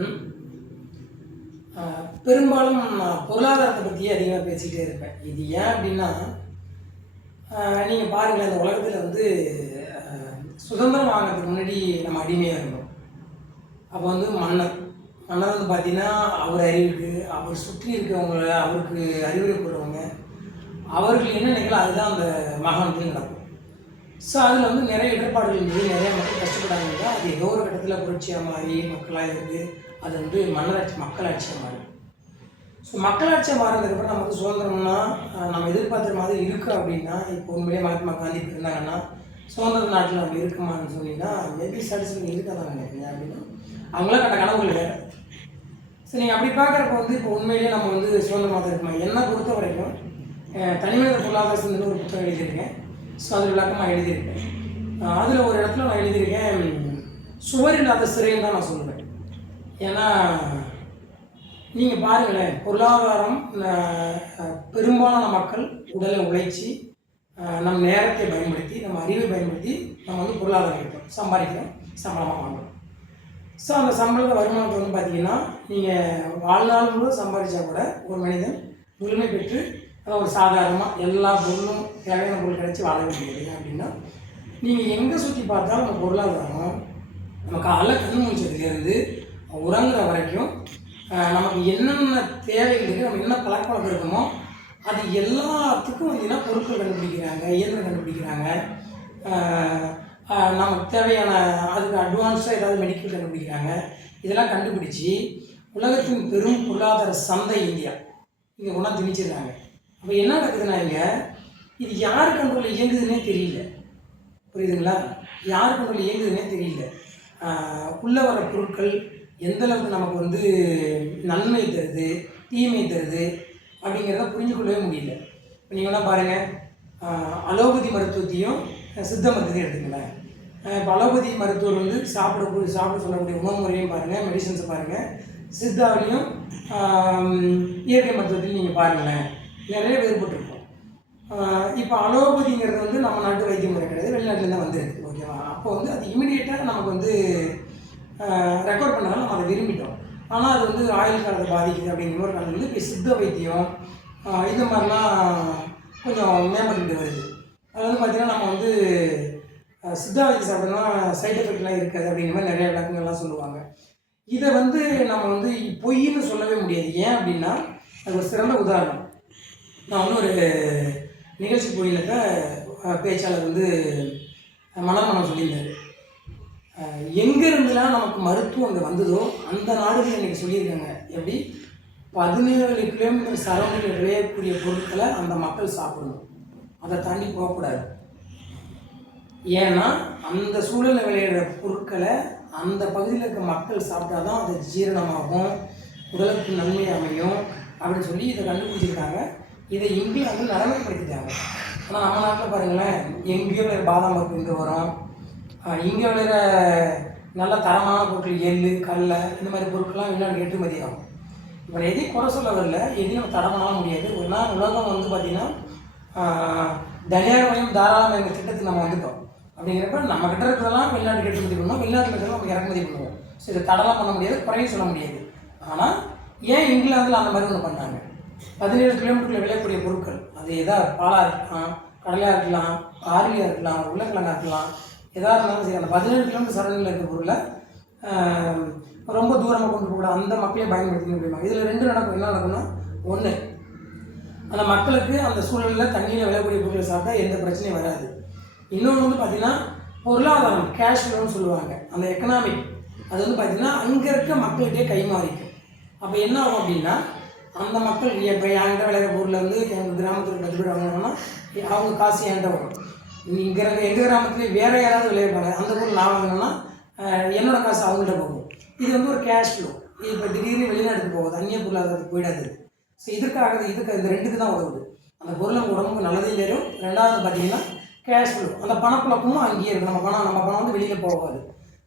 ம்? பெரும்பாலும் நான் பொருளாதாரத்தை பற்றியே அதிகமாக பேசிக்கிட்டே இருப்பேன். இது ஏன் அப்படின்னா நீங்கள் பாருங்கள் இந்த உலகத்தில் வந்து சுதந்திரம் வாங்கிறதுக்கு முன்னாடி நம்ம அடிமையாக இருந்தோம். அப்போ வந்து மன்னர் மன்னர் வந்து பார்த்தீங்கன்னா அவர் அறிவுக்கு அவர் சுற்றி இருக்கிறவங்க அவருக்கு அறிவுரை கூறுறவங்க அவர்கள் என்ன நினைக்கலாம் அதுதான் அந்த மாகாணத்தில் நடக்கும். ஸோ அதில் வந்து நிறைய இடர்பாடுகள் இருந்தது நிறைய மக்கள் கஷ்டப்படாங்க அது ஏதோ ஒரு கட்டத்தில் புரட்சியாக மாறி மக்களாக இருந்து அது வந்து மன்னராட்சி மக்களாட்சியாக மாறும். ஸோ மக்களாட்சியாக மாறதுக்கப்புறம் நமக்கு சுதந்திரம்னா நம்ம எதிர்பார்த்த மாதிரி இருக்குது அப்படின்னா இப்போ உண்மையிலே மகாத்மா காந்தி இருந்தாங்கன்னா சுதந்திர நாட்டில் நம்ம இருக்குமான்னு சொன்னீங்கன்னா மேபி சாட்டிஸ்ஃபை இருக்க தான் நினைக்கிறீங்க அப்படின்னா அவங்களாம் கண்ட கனவுகள் வேறு சரி நீங்கள் அப்படி பார்க்குறப்ப வந்து இப்போ உண்மையிலேயே நம்ம வந்து சுதந்திரமாக தான் இருக்குமா? என்னை பொறுத்த வரைக்கும் தனிமனித பொருளாதார சிந்தனை ஒரு புத்தகம் எழுதியிருக்கேன். ஸோ அது விளக்கமாக எழுதியிருக்கேன். அதில் ஒரு இடத்துல நான் எழுதியிருக்கேன் சுவர் இல்லாத சிறைன்னு தான் நான் சொல்லுவேன் ஏன்னா நீங்கள் பாருங்களேன் பொருளாதாரம் பெரும்பாலான மக்கள் உடலை உழைச்சி நம் நேரத்தை பயன்படுத்தி நம்ம அறிவை பயன்படுத்தி நம்ம வந்து பொருளாதாரம் எடுப்போம். சம்பாதிக்கிறோம் சம்பளமாக வாங்குறோம். ஸோ அந்த சம்பளத்தை வருமானத்தை வந்து பார்த்தீங்கன்னா நீங்கள் வாழ்நாள் கூட சம்பாதிச்சா கூட ஒரு மனிதன் முழுமை பெற்று ஒரு சாதாரணமாக எல்லா பொருளும் தேவையான பொருள் கிடச்சி வாழ முடியாது. அப்படின்னா நீங்கள் எங்கே சுற்றி பார்த்தாலும் நம்ம பொருளாதாரம் நம்ம காலைல கண் முடிச்சதுலேருந்து உறங்குற வரைக்கும் நமக்கு என்னென்ன தேவைகள் இருக்குது நம்ம என்ன பழக்கவழக்கம் இருக்குமோ அது எல்லாத்துக்கும் பார்த்திங்கன்னா பொருட்கள் கண்டுபிடிக்கிறாங்க இயந்திரம் கண்டுபிடிக்கிறாங்க நமக்கு தேவையான அதுக்கு அட்வான்ஸாக ஏதாவது மெடிக்கல் கண்டுபிடிக்கிறாங்க இதெல்லாம் கண்டுபிடிச்சி உலகத்தின் பெரும் பொருளாதார சந்தை இந்தியா. இங்கே ஒன்றா திணிச்சிருக்காங்க. அப்போ என்ன நடக்குதுன்னா இங்கே இது யார் கண்ட்ரோலில் இயங்குதுன்னே தெரியல. புரியுதுங்களா? யார் கண்ட்ரோலில் இயங்குதுன்னே தெரியல. உள்ளே வர பொருட்கள் எந்த அளவுக்கு நமக்கு வந்து நன்மை தருது தீமை தருது அப்படிங்கிறத புரிஞ்சு கொள்ளவே முடியல. இப்போ நீங்களாம் பாருங்கள் அலோபதி மருத்துவத்தையும் சித்த மருத்துவத்தையும் எடுத்துக்கலாம் இப்போ அலோபதி மருத்துவர் வந்து சாப்பிடக்கூடிய சாப்பிட சொல்லக்கூடிய உணவு முறையும் பாருங்கள் மெடிசன்ஸை பாருங்கள் சித்தாவிலையும் இயற்கை மருத்துவத்தையும் நீங்கள் பாருங்களேன். நிறைய வேறுபட்டிருக்கும் இப்போ அலோபதிங்கிறது வந்து நம்ம நாட்டு வைத்திய முறை கிடையாது வெளிநாட்டிலேருந்து வந்துருக்கு ஓகேவா? அப்போ வந்து அது இமீடியட்டாக நமக்கு வந்து ரெக்கார்ட் பண்ணதால நம்ம அதை விரும்பிட்டோம். ஆனால் அது வந்து ஆயுள் காலத்தை பாதிக்குது அப்படிங்கிற ஒரு காரணம் வந்து இப்போ சித்த வைத்தியம் இந்த மாதிரிலாம் கொஞ்சம் மேம்பட்டுக்கிட்டு வருது. அது வந்து பார்த்திங்கன்னா நம்ம வந்து சித்தா வைத்தியம் சாப்பிட்டோம்னா சைட் எஃபெக்ட்லாம் இருக்காது அப்படிங்கிற மாதிரி நிறைய விளக்கங்கள்லாம் சொல்லுவாங்க. இதை வந்து நம்ம வந்து பொய்ன்னு சொல்லவே முடியாது. ஏன் அப்படின்னா அது ஒரு சிறந்த உதாரணம். நான் வந்து ஒரு நிகழ்ச்சி போயிருக்க பேச்சாளர் வந்து மனமனம் சொல்லியிருந்தார். எங்கேருந்துலாம் நமக்கு மருத்துவம் அங்கே வந்ததோ அந்த நாடுகள் இன்றைக்கி சொல்லியிருக்காங்க. எப்படி? பதினேழு கிலோமீட்டர் சரௌண்டில் விளையக்கூடிய பொருட்களை அந்த மக்கள் சாப்பிடணும். அதை தாண்டி போகக்கூடாது. ஏன்னா அந்த சூழலில் விளையிற பொருட்களை அந்த பகுதியில் இருக்க மக்கள் சாப்பிட்டா தான் அது ஜீரணமாகும் உடலுக்கு நன்மை அமையும் அப்படின்னு சொல்லி இதை கண்டுபிடிச்சிருக்காங்க. இதை இந்தியாவில் நடைமுறைப்படுத்திட்டாங்க ஆனால் நம்ம நாட்டில் பாருங்களேன் எங்கேயோ பாதாம் பருப்பு இங்கே வரும். இங்கே விளையிற நல்ல தரமான பொருட்கள் எள் கடலை இந்த மாதிரி பொருட்கள்லாம் வெளிநாடு ஏற்றுமதி ஆகும். இப்போ நான் எதையும் குறை சொல்ல வரல எதையும் நம்ம தடை முடியாது. ஒரு நாள் உலகம் வந்து பார்த்திங்கன்னா தனியார்மயம் தாராளமயம் திட்டத்துக்கு நம்ம வந்துட்டோம். அப்படிங்கிறப்ப நம்ம கிட்ட இருக்கிறதெல்லாம் வெளிநாட்டுக்கு ஏற்றுமதி பண்ணுவோம் வெளிநாட்டில் இருக்கிறதெல்லாம் நம்ம இறக்குமதி பண்ணுவோம். ஸோ இதை தடலாம் பண்ண முடியாது குறையும் சொல்ல முடியாது. ஆனால் ஏன் இங்கிலாந்தில் அந்த மாதிரி ஒன்று பண்ணாங்க? பதினேழு கிலோமீட்டரில் விளையக்கூடிய பொருட்கள் அது எதாவது பாலாக இருக்கலாம் கடலையாக இருக்கலாம் ஆரியாக இருக்கலாம் உருளைக்கிழங்கா இருக்கலாம் எதாக இருந்தாலும் சரி அந்த பதினேழு கிலோமீட்டர் சரௌண்டில் இருக்கிற பொருளை ரொம்ப தூரமாக கொண்டு போகக்கூடாது. அந்த மக்களே பயன்படுத்த முடியுமா? இதில் ரெண்டு நடக்கும். என்ன நடக்கும்னா ஒன்று அந்த மக்களுக்கு அந்த சூழலில் தண்ணியில் விளையக்கூடிய பொருளை சாப்பிட்டா எந்த பிரச்சனையும் வராது. இன்னொன்று வந்து பார்த்திங்கன்னா பொருளாதாரம் கேஷ் லோன்னு சொல்லுவாங்க. அந்த எக்கனாமிக் அது வந்து பார்த்திங்கன்னா அங்கே இருக்க மக்கள்கிட்டே கைமாறிக்கும். அப்போ என்ன ஆகும் அப்படின்னா அந்த மக்கள் இப்போ என்கிட்ட விளையிற பொருளில் வந்து எங்கள் கிராமத்தில் கற்றுக்கிட்டு வாங்கினோம்னா அவங்க காசு என்கிட்ட வரும். இங்கே இருக்க எங்கள் கிராமத்துலேயே வேறு யாராவது விளைவிப்பாங்க அந்த பொருள் நான் வாங்கினேன்னா என்னோடய காசு அவங்கள்ட்ட போகும். இது வந்து ஒரு கேஷ் ஃப்ளோ இப்போ திடீர்னு வெளிநாட்டுக்கு போகுது அந்நிய பொருளாதாரத்துக்கு போயிடாது. ஸோ இதுக்காக இதுக்கு இந்த ரெண்டுக்கு தான் உதவுது. அந்த பொருள் நம்ம உடம்புக்கு நல்லதையும் தெரியும் ரெண்டாவது பார்த்தீங்கன்னா கேஷ் ஃப்ளோ அந்த பணப்புழக்கமும் அங்கேயே இருக்கும் நம்ம பணம் நம்ம பணம் வந்து வெளியில் போகாது.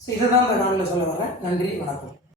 ஸோ இதை தான் இந்த நாளில் சொல்ல வரேன் நன்றி வணக்கம்.